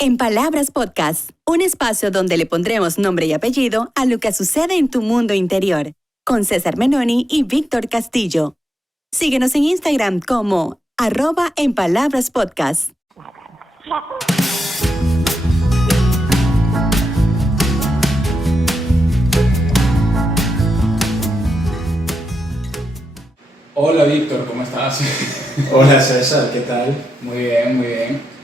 En Palabras Podcast, un espacio donde le pondremos nombre y apellido a lo que sucede en tu mundo interior, con César Menoni y Víctor Castillo. Síguenos en Instagram como @enpalabraspodcast. Hola Víctor, ¿cómo estás? Hola César, ¿qué tal? Muy bien, muy bien.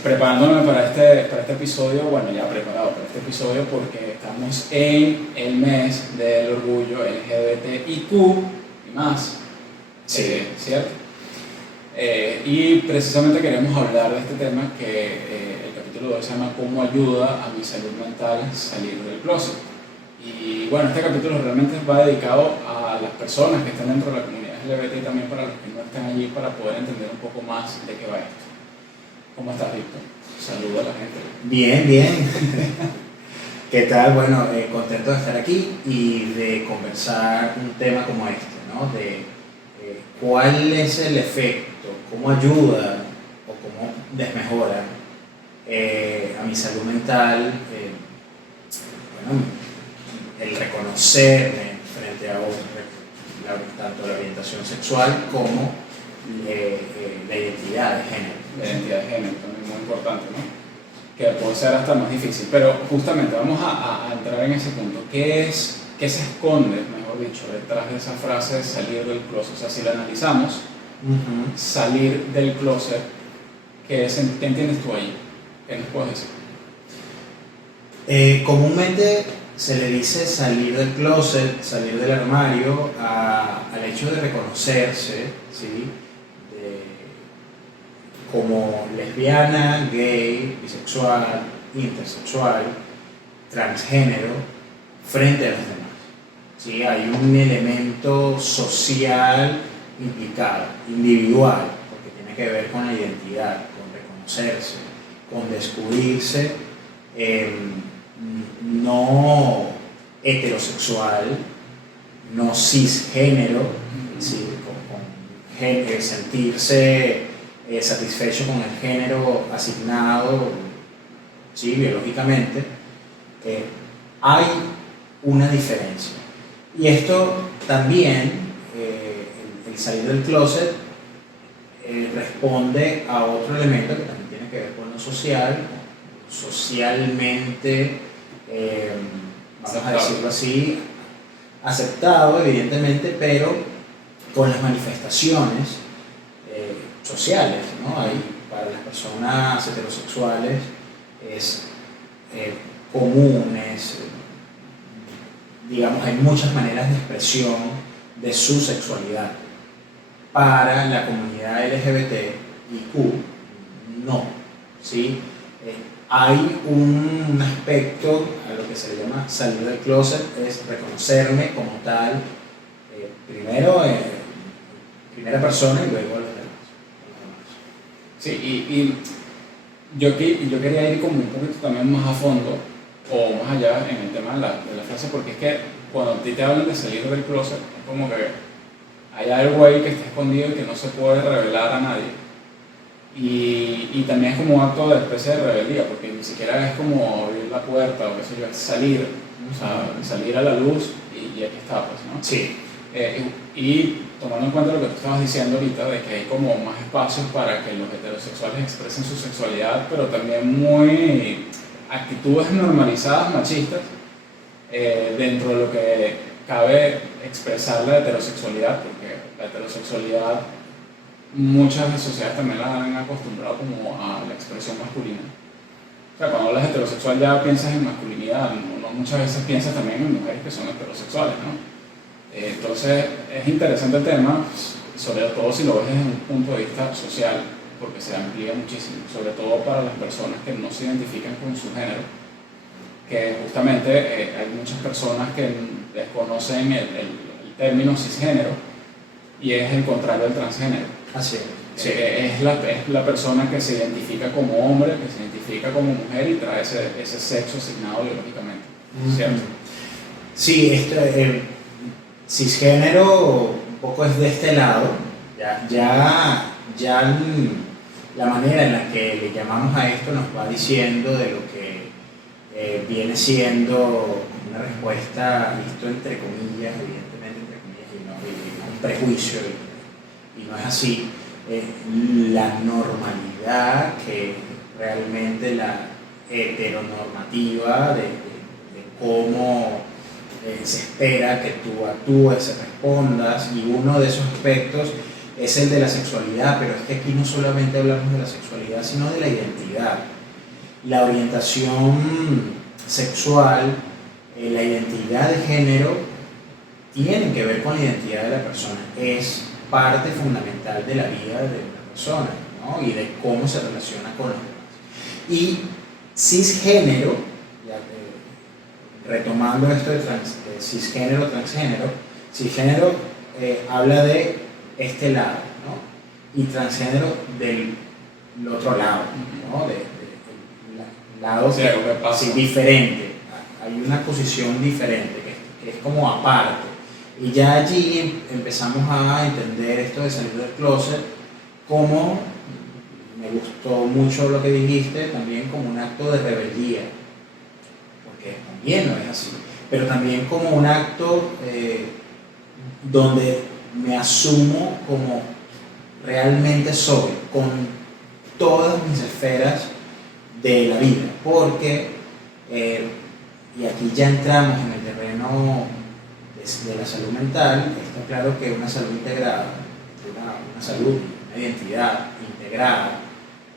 Preparándome para este episodio, bueno, ya preparado para este episodio porque estamos en el mes del orgullo LGBTIQ y más. Sí. ¿Cierto? Y precisamente queremos hablar de este tema que el capítulo de hoy se llama ¿Cómo ayuda a mi salud mental salir del closet? Y bueno, este capítulo realmente va dedicado a las personas que están dentro de la comunidad LGBT y también para los que no están allí para poder entender un poco más de qué va esto. ¿Cómo estás, Víctor? Saluda a la gente. Bien, bien. ¿Qué tal? Bueno, contento de estar aquí y de conversar un tema como este, ¿no? De cuál es el efecto, cómo ayuda o cómo desmejora a mi salud mental, bueno, el reconocerme frente a tanto la orientación sexual como la identidad de género. La identidad de género también muy importante, ¿no? Que puede ser hasta más difícil, pero justamente vamos a entrar en ese punto. ¿Qué se esconde, mejor dicho, detrás de esa frase salir del closet? O sea, si la analizamos, salir del closet, ¿qué entiendes tú ahí? ¿Qué nos puedes decir? Comúnmente se le dice salir del closet, salir del armario, al hecho de reconocerse, ¿sí? Como lesbiana, gay, bisexual, intersexual, transgénero, frente a los demás. ¿Sí? Hay un elemento social implicado, individual, porque tiene que ver con la identidad, con reconocerse, con descubrirse, no heterosexual, no cisgénero, ¿sí? con sentirse satisfecho con el género asignado, ¿sí? Biológicamente, hay una diferencia. Y esto también, el salir del closet, responde a otro elemento que también tiene que ver con lo social, socialmente, vamos a decirlo así, aceptado evidentemente, pero con las manifestaciones sociales, ¿no? Para las personas heterosexuales es común, digamos, hay muchas maneras de expresión de su sexualidad. Para la comunidad LGBTIQ, no, ¿sí? Hay un aspecto a lo que se le llama salir del closet, es reconocerme como tal, primero primera persona y luego los demás. Sí, y yo quería ir como un poquito también más a fondo o más allá en el tema de la frase, porque es que cuando a ti te hablan de salir del closet, es como que hay algo ahí que está escondido y que no se puede revelar a nadie. Y también es como un acto de especie de rebeldía, porque ni siquiera es como abrir la puerta o qué sé yo, es salir, o sea, salir a la luz y aquí está, pues, ¿no? Sí. Y tomando en cuenta lo que tú estabas diciendo ahorita, de que hay como más espacios para que los heterosexuales expresen su sexualidad, pero también muy actitudes normalizadas, machistas, dentro de lo que cabe expresar la heterosexualidad, porque la heterosexualidad muchas sociedades también la han acostumbrado como a la expresión masculina. O sea, cuando hablas heterosexual ya piensas en masculinidad, no muchas veces piensas también en mujeres que son heterosexuales, ¿no? Entonces es interesante el tema, sobre todo si lo ves desde un punto de vista social, porque se amplía muchísimo, sobre todo para las personas que no se identifican con su género, que justamente hay muchas personas que desconocen el término cisgénero y es el contrario del transgénero. Así es. Sí. Es la persona que se identifica como hombre, que se identifica como mujer y trae ese sexo asignado biológicamente, ¿cierto? Sí, cisgénero un poco es de este lado, ya la manera en la que le llamamos a esto nos va diciendo de lo que viene siendo una respuesta, esto entre comillas, evidentemente entre comillas, y un prejuicio, y no es así, la normalidad que realmente la heteronormativa de cómo se espera que tú actúes, respondas, y uno de esos aspectos es el de la sexualidad, pero es que aquí no solamente hablamos de la sexualidad, sino de la identidad. La orientación sexual, la identidad de género, tienen que ver con la identidad de la persona, es parte fundamental de la vida de una persona, ¿no? Y de cómo se relaciona con los demás. Y cisgénero, retomando esto de cisgénero, transgénero, cisgénero habla de este lado, ¿no? Y transgénero del otro lado, ¿no? Del lado sí, sí, diferente, hay una posición diferente, que es como aparte. Y ya allí empezamos a entender esto de salir del closet como, me gustó mucho lo que dijiste, también como un acto de rebeldía, porque también no es así, pero también como un acto donde me asumo como realmente soy, con todas mis esferas de la vida, porque, y aquí ya entramos en el terreno de la salud mental, está claro que una salud integrada, una salud, una identidad integrada,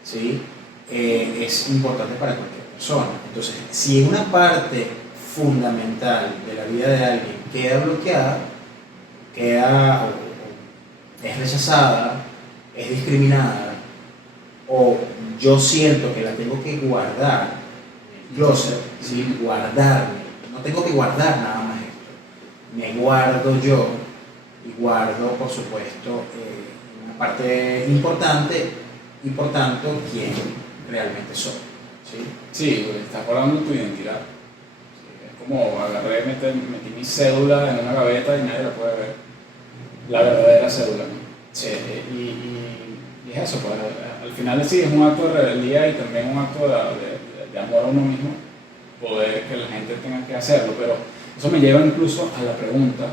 ¿sí? Es importante para cualquier persona. Entonces, si una parte fundamental de la vida de alguien queda bloqueada, o es rechazada, es discriminada, o yo siento que la tengo que guardar en el closet, ¿sí? Guardarme, no tengo que guardar nada más esto, me guardo yo y guardo, por supuesto, una parte importante y por tanto quién realmente soy, ¿sí? Sí, estás hablando de tu identidad. Sí, es como agarré, metí mi cédula en una gaveta y nadie la puede ver. La verdadera cédula, ¿no? Sí. Y es eso, pues, al final sí es un acto de rebeldía y también un acto de amor a uno mismo, poder que la gente tenga que hacerlo, pero eso me lleva incluso a la pregunta,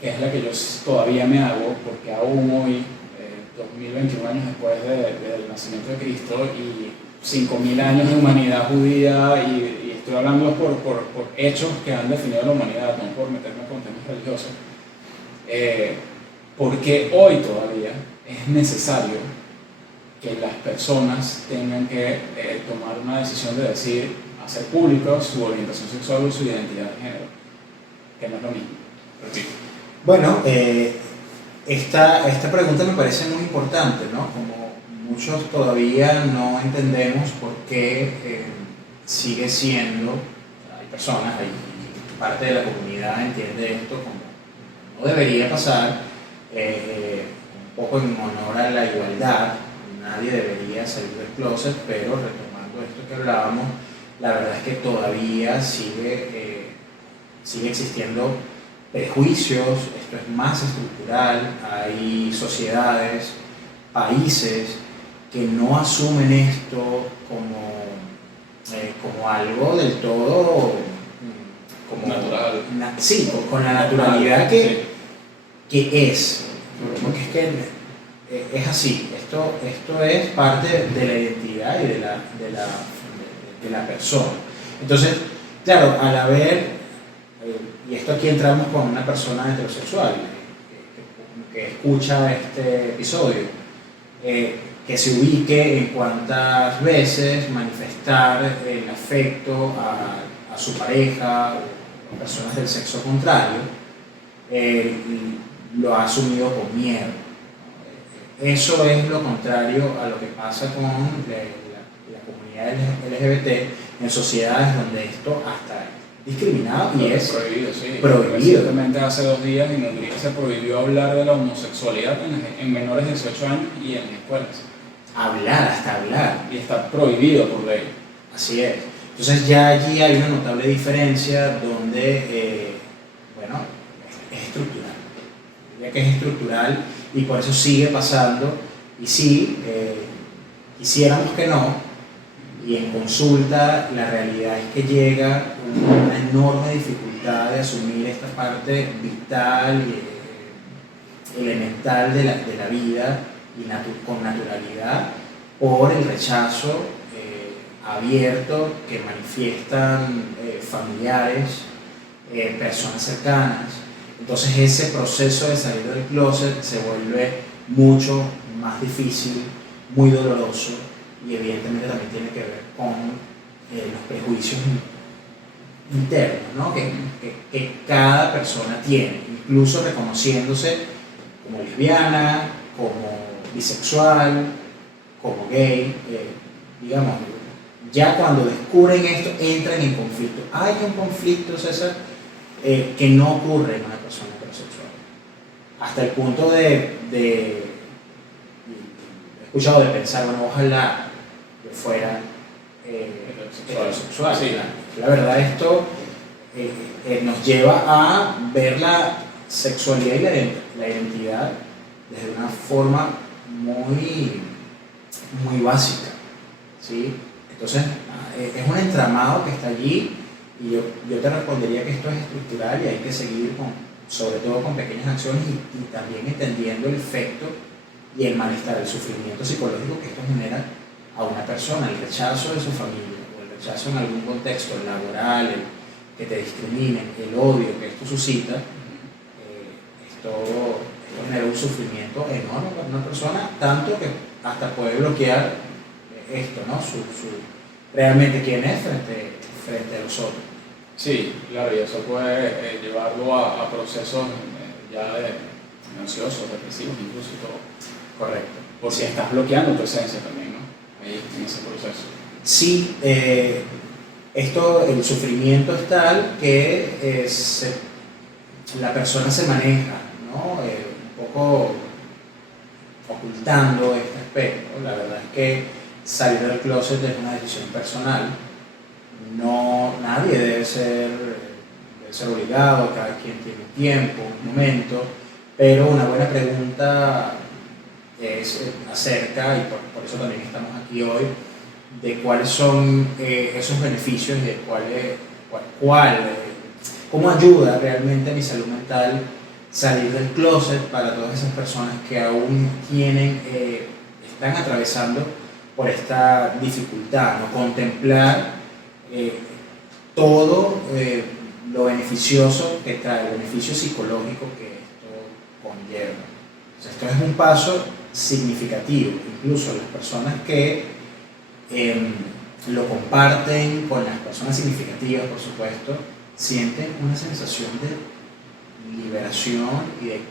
que es la que yo todavía me hago, porque aún hoy, 2021 años después del nacimiento de Cristo y 5.000 años de humanidad judía, y estoy hablando por hechos que han definido la humanidad, no por meterme con temas religiosos, porque hoy todavía es necesario que las personas tengan que tomar una decisión de decir, hacer pública su orientación sexual o su identidad de género, que no es lo mismo. Repito. Bueno, esta pregunta me parece muy importante, ¿no? Como muchos todavía no entendemos por qué sigue siendo, hay personas, hay parte de la comunidad entiende esto como no debería pasar, un poco en honor a la igualdad, nadie debería salir del closet, pero retomando esto que hablábamos, la verdad es que todavía sigue existiendo prejuicios, esto es más estructural, hay sociedades, países que no asumen esto como algo del todo como natural. Sí, con la naturalidad que es, porque es que es así, esto es parte de la identidad y de la persona. Entonces, claro, al haber y esto aquí entramos con una persona heterosexual que escucha este episodio, que se ubique en cuántas veces manifestar el afecto a su pareja o a personas del sexo contrario, lo ha asumido con miedo. Eso es lo contrario a lo que pasa con la comunidad LGBT en sociedades donde esto hasta discriminado y es prohibido, sí. Prohibido. Recientemente, hace 2 días, en Hungría se prohibió hablar de la homosexualidad en menores de 18 años y en escuelas. Hasta hablar. Y está prohibido por ley. Así es. Entonces ya allí hay una notable diferencia donde, bueno, es estructural. Diría que es estructural y por eso sigue pasando. Y sí, quisiéramos que no, y en consulta la realidad es que llega una enorme dificultad de asumir esta parte vital y elemental de la vida y con naturalidad por el rechazo abierto que manifiestan familiares, personas cercanas. Entonces ese proceso de salir del closet se vuelve mucho más difícil, muy doloroso, y evidentemente también tiene que ver con los prejuicios internos, ¿no? que cada persona tiene, incluso reconociéndose como lesbiana, como bisexual, como gay, digamos, ya cuando descubren esto entran en conflicto. Hay un conflicto, César, que no ocurre en una persona heterosexual, hasta el punto de he escuchado de pensar, bueno, ojalá que fuera heterosexual. Sí. La verdad, esto nos lleva a ver la sexualidad y la identidad desde una forma muy básica, ¿sí? Entonces, es un entramado que está allí, y yo te respondería que esto es estructural y hay que seguir sobre todo con pequeñas acciones y también entendiendo el efecto y el malestar, el sufrimiento psicológico que esto genera a una persona, el rechazo de su familia, o el rechazo en algún contexto laboral, el que te discriminen, el odio que esto suscita. Esto genera un sufrimiento enorme para una persona, tanto que hasta puede bloquear esto, ¿no? Realmente quién es frente a los otros. Sí, claro, y eso puede llevarlo a procesos ya ansiosos, depresivos, incluso y todo. Correcto. Porque sí, estás bloqueando tu esencia también, ¿no? Ahí, en ese proceso. Sí, el sufrimiento es tal que la persona se maneja, ¿no? Un poco ocultando este aspecto. La verdad es que salir del closet es una decisión personal. Nadie debe ser obligado, cada quien tiene un tiempo, un momento, pero una buena pregunta es acerca, y por eso también estamos aquí hoy, de cuáles son esos beneficios y de cómo ayuda realmente a mi salud mental salir del closet para todas esas personas que aún están atravesando por esta dificultad, ¿no? Contemplar todo lo beneficioso que trae, el beneficio psicológico que esto conlleva. O sea, esto es un paso significativo, incluso las personas que lo comparten con las personas significativas, por supuesto, sienten una sensación de liberación y de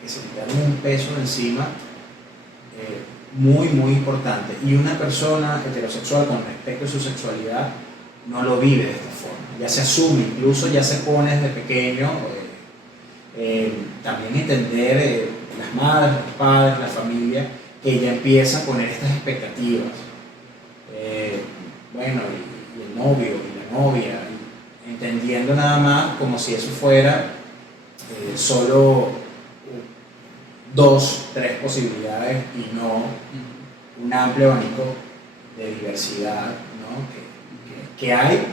que se quitaron un peso de encima muy importante. Y una persona heterosexual con respecto a su sexualidad no lo vive de esta forma, ya se asume, incluso ya se pone desde pequeño. También entender las madres, los padres, la familia, que ya empieza a poner estas expectativas. Bueno, y el novio y la novia, entendiendo nada más como si eso fuera solo 2, 3 posibilidades y no un amplio abanico de diversidad, ¿no? que hay.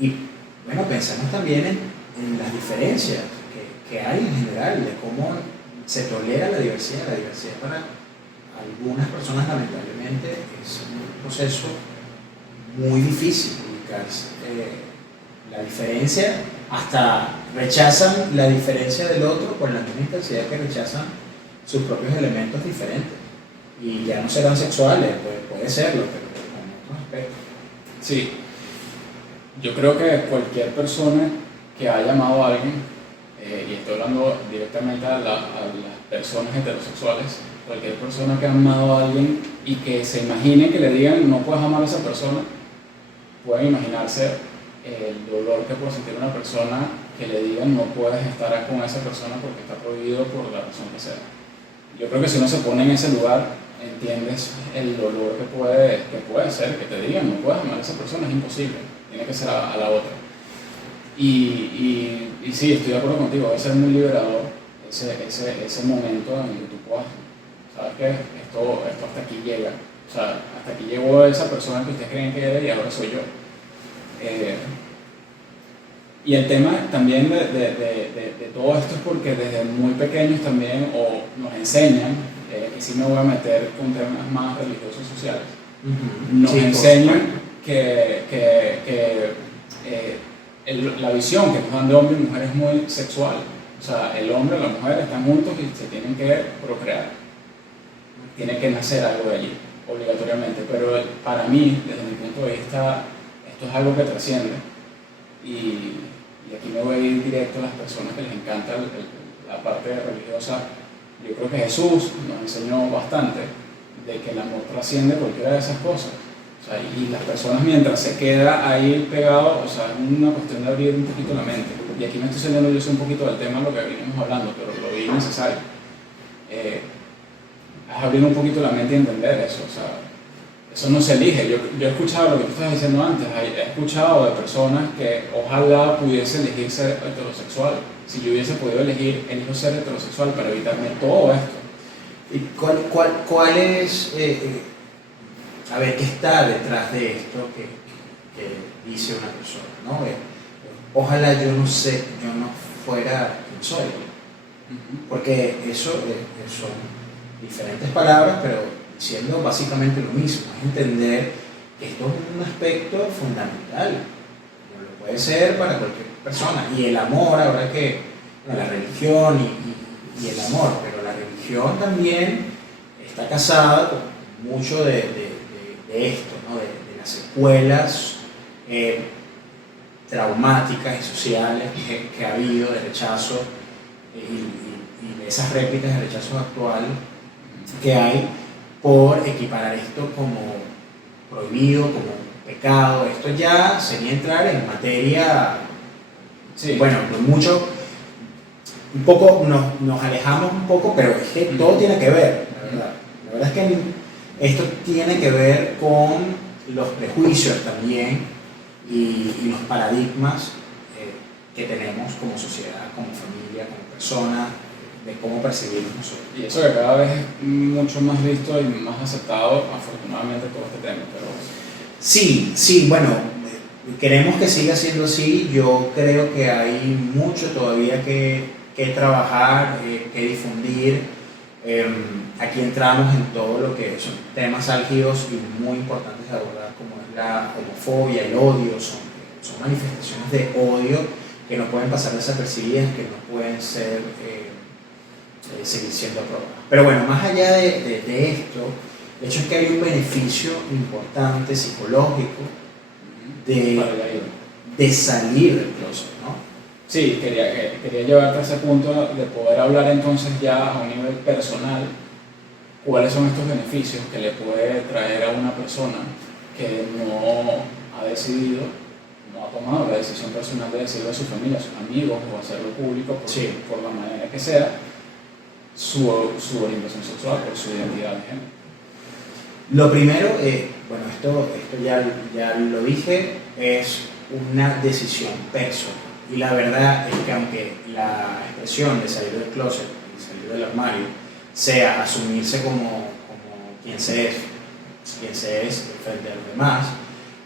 Y bueno, pensemos también en las diferencias que hay en general, de cómo se tolera la diversidad. La diversidad para algunas personas lamentablemente es un proceso muy difícil ubicarse. La diferencia, hasta rechazan la diferencia del otro con la misma intensidad que rechazan sus propios elementos diferentes. Y ya no serán sexuales, puede serlo, pero en otros aspectos. Sí, yo creo que cualquier persona que haya amado a alguien, y estoy hablando directamente a las personas heterosexuales, cualquier persona que ha amado a alguien y que se imagine que le digan no puedes amar a esa persona, pueden imaginarse el dolor que puede sentir una persona que le digan no puedes estar con esa persona porque está prohibido por la razón que sea. Yo creo que si uno se pone en ese lugar, entiendes el dolor que puede ser que te digan no puedes amar a esa persona, es imposible, tiene que ser a la otra. Y sí, estoy de acuerdo contigo, debe ser muy liberador ese momento en el que tú puedas, sabes que esto hasta aquí llega. O sea, hasta aquí llegó esa persona que ustedes creen que era y ahora soy yo. Y el tema también de todo esto es porque desde muy pequeños también o nos enseñan, y sí me voy a meter con temas más religiosos sociales, nos Sí, enseñan la visión que nos dan de hombre y mujer es muy sexual. O sea, el hombre y la mujer están juntos y se tienen que procrear. Tiene que nacer algo de allí, obligatoriamente. Pero para mí, desde mi punto de vista, esto es algo que trasciende. Y aquí me voy a ir directo a las personas que les encanta la parte religiosa. Yo creo que Jesús nos enseñó bastante de que el amor trasciende cualquiera de esas cosas. O sea, y las personas mientras se queda ahí pegado, o sea, es una cuestión de abrir un poquito la mente. Y aquí me estoy saliendo yo sé un poquito del tema de lo que venimos hablando, pero lo vi necesario. Es abrir un poquito la mente y entender eso. O sea, eso no se elige. Yo he escuchado lo que tú estabas diciendo antes. He escuchado de personas que ojalá pudiese elegir ser heterosexual. Si yo hubiese podido elegir, elijo ser heterosexual para evitarme todo esto. ¿Y cuál es, a ver, qué está detrás de esto que dice una persona, ¿no? Ojalá yo no fuera quien soy, porque eso son diferentes palabras, pero diciendo básicamente lo mismo, es entender que esto es un aspecto fundamental, como lo puede ser para cualquier persona, y el amor, ahora que la religión y el amor, pero la religión también está casada con mucho de esto, ¿no? de las secuelas traumáticas y sociales que ha habido de rechazo y de esas réplicas de rechazo actual que hay por equiparar esto como prohibido, como pecado. Esto ya sería entrar en materia, Sí. bueno, mucho, un poco nos alejamos un poco, pero es que todo tiene que ver, la verdad. La verdad es que esto tiene que ver con los prejuicios también y los paradigmas que tenemos como sociedad, como familia, como persona, de cómo percibimos nosotros. Y eso que cada vez es mucho más visto y más aceptado, afortunadamente, todo este tema. Pero Sí, bueno, queremos que siga siendo así. Yo creo que hay mucho todavía que trabajar, que difundir. Aquí entramos en todo lo que son temas álgidos y muy importantes de abordar, como es la homofobia, el odio. Son manifestaciones de odio que no pueden pasar desapercibidas, que no pueden ser seguir siendo aprobadas. Pero bueno, más allá de esto, el hecho es que hay un beneficio importante psicológico de salir del closet, ¿no? sí, quería llevarte a ese punto de poder hablar entonces ya a un nivel personal cuáles son estos beneficios que le puede traer a una persona que no ha decidido, no ha tomado la decisión personal de decirle a su familia, a sus amigos o hacerlo público por la manera que sea, su orientación sexual, por su identidad de género. Lo primero, bueno, esto ya lo dije, es una decisión personal. Y la verdad es que aunque la expresión de salir del closet, de salir del armario, sea asumirse como quien se es frente a los demás,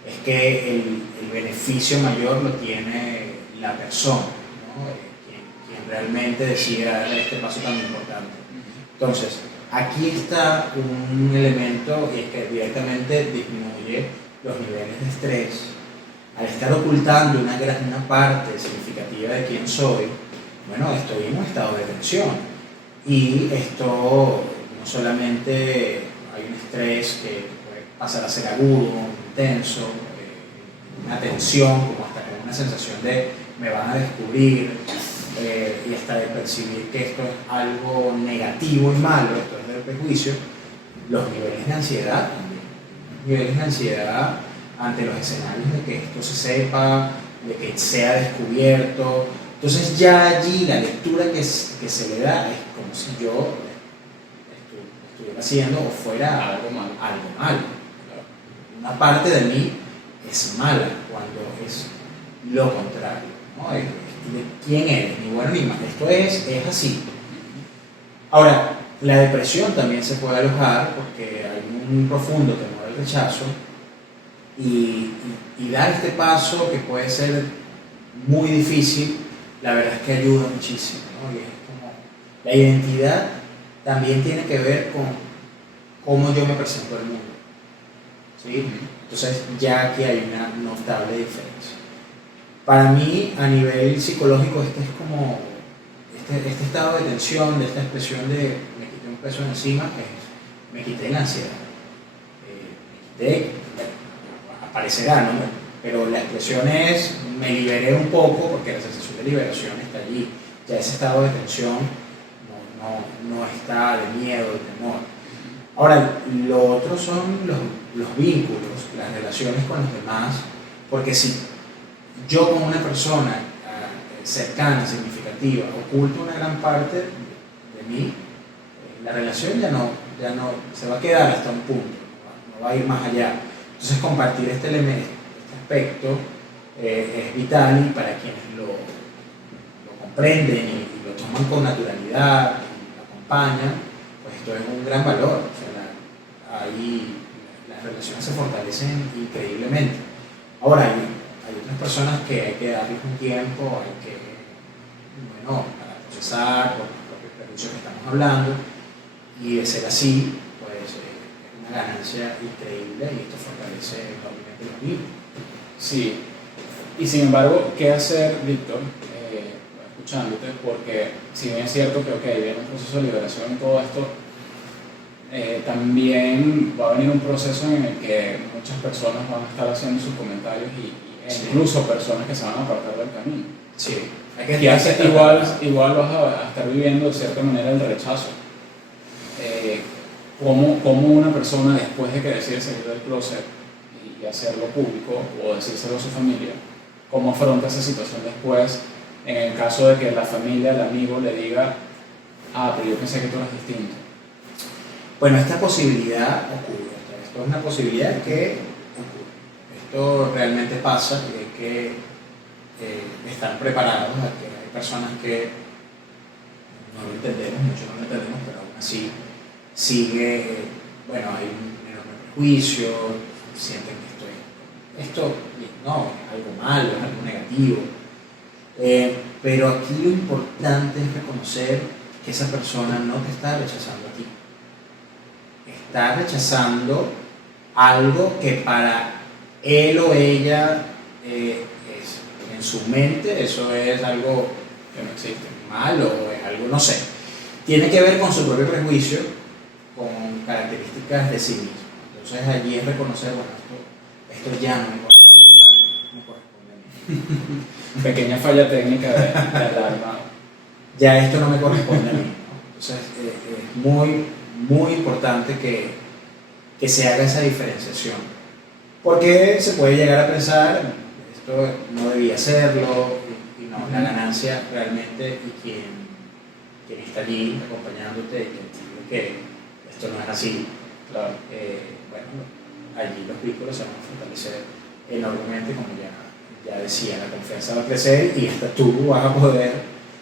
es que el beneficio mayor lo tiene la persona, ¿no? Quien realmente decide dar este paso tan importante. Entonces, aquí está un elemento y es que directamente disminuye los niveles de estrés. Al estar ocultando una parte significativa de quién soy, bueno, estoy en un estado de tensión. Y esto no solamente hay un estrés que puede pasar a ser agudo, intenso, una tensión, como hasta con una sensación de me van a descubrir, y hasta de percibir que esto es algo negativo y malo, esto es del prejuicio, los niveles de ansiedad también. Niveles de ansiedad ante los escenarios de que esto se sepa, de que sea descubierto. Entonces ya allí la lectura que se le da es como si yo estuviera haciendo o fuera algo malo. Una parte de mí es mala cuando es lo contrario, ¿no? ¿Quién eres? Ni bueno ni malo. Esto es así. Ahora, La depresión también se puede alojar porque hay un profundo temor al rechazo y dar este paso que puede ser muy difícil, la verdad es que ayuda muchísimo, ¿no? Y es como, la identidad también tiene que ver con cómo yo me presento al mundo, ¿sí? Entonces ya aquí hay una notable diferencia. Para mí, a nivel psicológico, este es como este estado de tensión, de esta expresión de me quité un peso encima, me quité la ansiedad, aparecerá, ¿no? Pero la expresión es me liberé un poco porque la sensación de liberación está allí. Ya ese estado de tensión no está de miedo, de temor. Ahora, lo otro son los vínculos, las relaciones con los demás, porque si yo con una persona cercana, significativa, oculto una gran parte de mí, la relación ya no se va a quedar hasta un punto, no va a ir más allá. Entonces compartir este elemento, este aspecto, es vital y para quienes lo comprenden y lo toman con naturalidad y lo acompañan, pues esto es un gran valor. O sea, ahí las relaciones se fortalecen increíblemente. Ahora, hay otras personas que hay que darles un tiempo, hay que, bueno, para procesar por los propios prejuicios que estamos hablando, y de ser así, pues es una ganancia increíble y esto fortalece enormemente los vínculos. Sí, y sin embargo, ¿qué hacer, Víctor? Escuchándote, porque si bien es cierto que viene un proceso de liberación y todo esto, también va a venir un proceso en el que muchas personas van a estar haciendo sus comentarios e incluso personas que se van a apartar del camino. Sí. Igual vas a estar viviendo de cierta manera el rechazo. ¿Cómo una persona, después de que decide salir del closet y hacerlo público o decírselo a su familia, cómo afronta esa situación después en el caso de que la familia, el amigo le diga, pero yo pensé que tú eras distinto? Bueno, esta posibilidad ocurre. Esto es una posibilidad que ocurre. Esto realmente pasa y hay que estar preparados a que hay personas que no lo entendemos, muchos no lo entendemos, pero aún así sigue, bueno, hay un enorme prejuicio, sienten que esto no, es algo malo, es algo negativo. Pero aquí lo importante es reconocer que esa persona no te está rechazando a ti. Está rechazando algo que para él o ella en su mente eso es algo que no existe, malo, es algo, no sé. Tiene que ver con su propio prejuicio, con características de sí mismo. Entonces allí es reconocer, bueno, esto ya no me corresponde a mí. Pequeña falla técnica de alarma. Ya esto no me corresponde a mí, ¿no? Entonces es muy importante que se haga esa diferenciación, porque se puede llegar a pensar esto no debía hacerlo y no, la ganancia realmente y quien está allí acompañándote y quien dice que esto no es así, Claro. bueno, allí los vínculos se van a fortalecer enormemente, como ya decía, la confianza va a crecer y hasta tú vas a poder,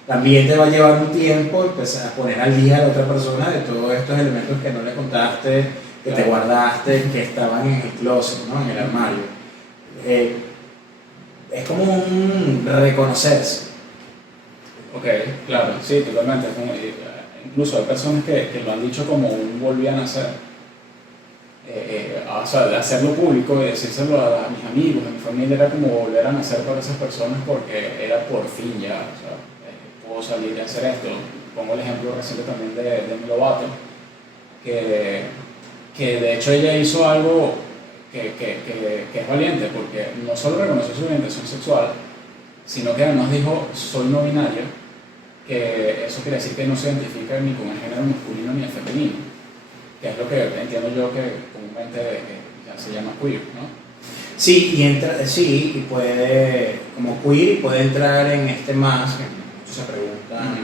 también te va a llevar un tiempo empezar a poner al día a la otra persona de todos estos elementos que no le contaste, que te guardaste, que estaban en el closet, ¿no? En el armario. Es como un reconocerse. Ok, claro, sí, totalmente. Incluso hay personas que lo han dicho como un volví a nacer. O sea, de hacerlo público y decírselo a mis amigos, a mi familia, era como volver a nacer para esas personas porque era por fin ya, o sea, puedo salir y hacer esto. Pongo el ejemplo reciente también de Demi Lovato, que de hecho ella hizo algo que es valiente, porque no solo reconoció su orientación sexual, sino que además dijo, soy no binaria, que eso quiere decir que no se identifica ni con el género masculino ni el femenino, que es lo que entiendo yo que comúnmente ya se llama queer, ¿no? Sí, y puede, como queer, puede entrar en este más, que muchos se preguntan,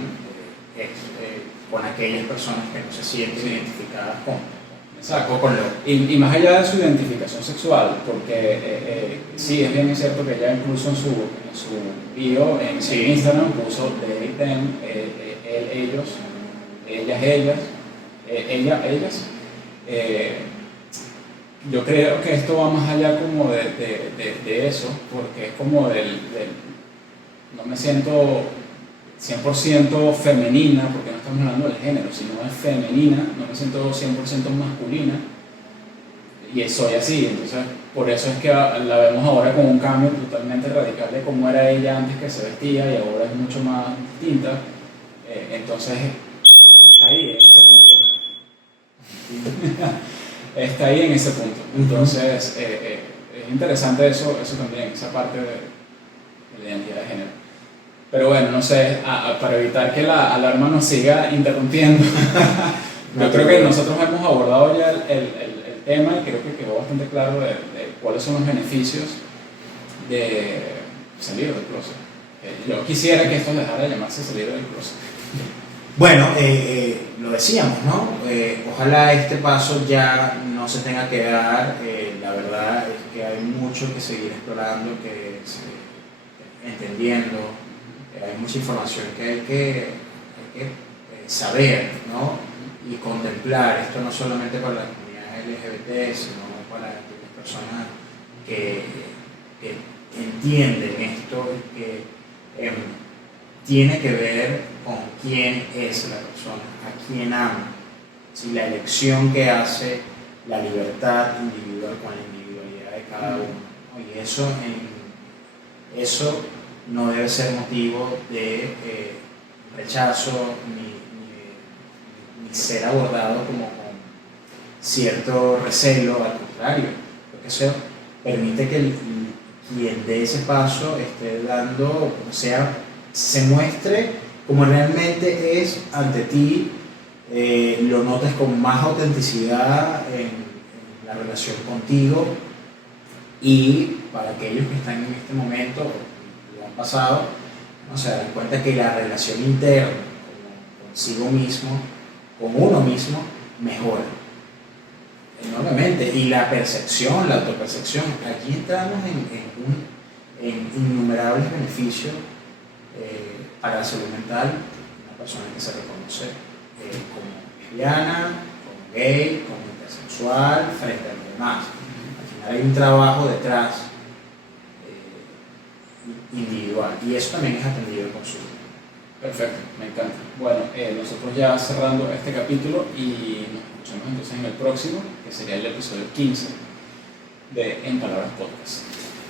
con aquellas personas que no se sienten identificadas con. Exacto, y más allá de su identificación sexual, porque sí, es bien cierto que ella incluso en su bio, en Instagram, puso they, them, él, ellos, ellas, ellas. Yo creo que esto va más allá como de eso, porque es como no me siento 100% femenina, porque no estamos hablando del género, sino es femenina, no me siento 100% masculina, y soy así. Entonces por eso es que la vemos ahora con un cambio totalmente radical de cómo era ella antes que se vestía y ahora es mucho más distinta. Entonces está ahí en ese punto. Está ahí en ese punto. Entonces es interesante eso también, esa parte de la identidad de género. Pero bueno, no sé, para evitar que la alarma nos siga interrumpiendo, yo creo que nosotros hemos abordado ya el tema y creo que quedó bastante claro de cuáles son los beneficios de salir del closet. Yo quisiera que esto dejara de llamarse salir del closet. Bueno, lo decíamos, ¿no? Ojalá este paso ya no se tenga que dar. La verdad es que hay mucho que seguir explorando, entendiendo. Hay mucha información que hay que saber, ¿no? Y contemplar. Esto no solamente para la comunidad LGBT, sino para las personas que entienden esto y que tiene que ver con quién es la persona, a quién ama, ¿sí? La elección que hace, la libertad individual con la individualidad de cada uno, ¿no? Y eso no debe ser motivo de rechazo ni ser abordado como con cierto recelo, al contrario, porque eso permite que quien dé ese paso esté dando, o sea, se muestre como realmente es ante ti, lo notes con más autenticidad en la relación contigo, y para aquellos que están en este momento lo han pasado, ¿no? Se dan cuenta que la relación interna consigo mismo, con uno mismo, mejora enormemente, y la percepción, la autopercepción, aquí entramos en innumerables beneficios para la salud mental. Una persona que se reconoce como lesbiana, como gay, como intersexual frente a los demás. Al final hay un trabajo detrás individual, y eso también es atendido en consulta. Perfecto, me encanta. Bueno, nosotros ya cerrando este capítulo y nos escuchamos entonces en el próximo, que sería el episodio 15 de En Palabras Podcast.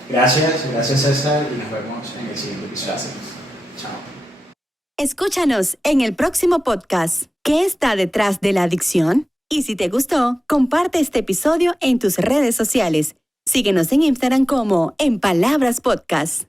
Gracias César, y nos vemos en el siguiente episodio. Gracias. Chao. Escúchanos en el próximo podcast. ¿Qué está detrás de la adicción? Y si te gustó, comparte este episodio en tus redes sociales. Síguenos en Instagram como En Palabras Podcast.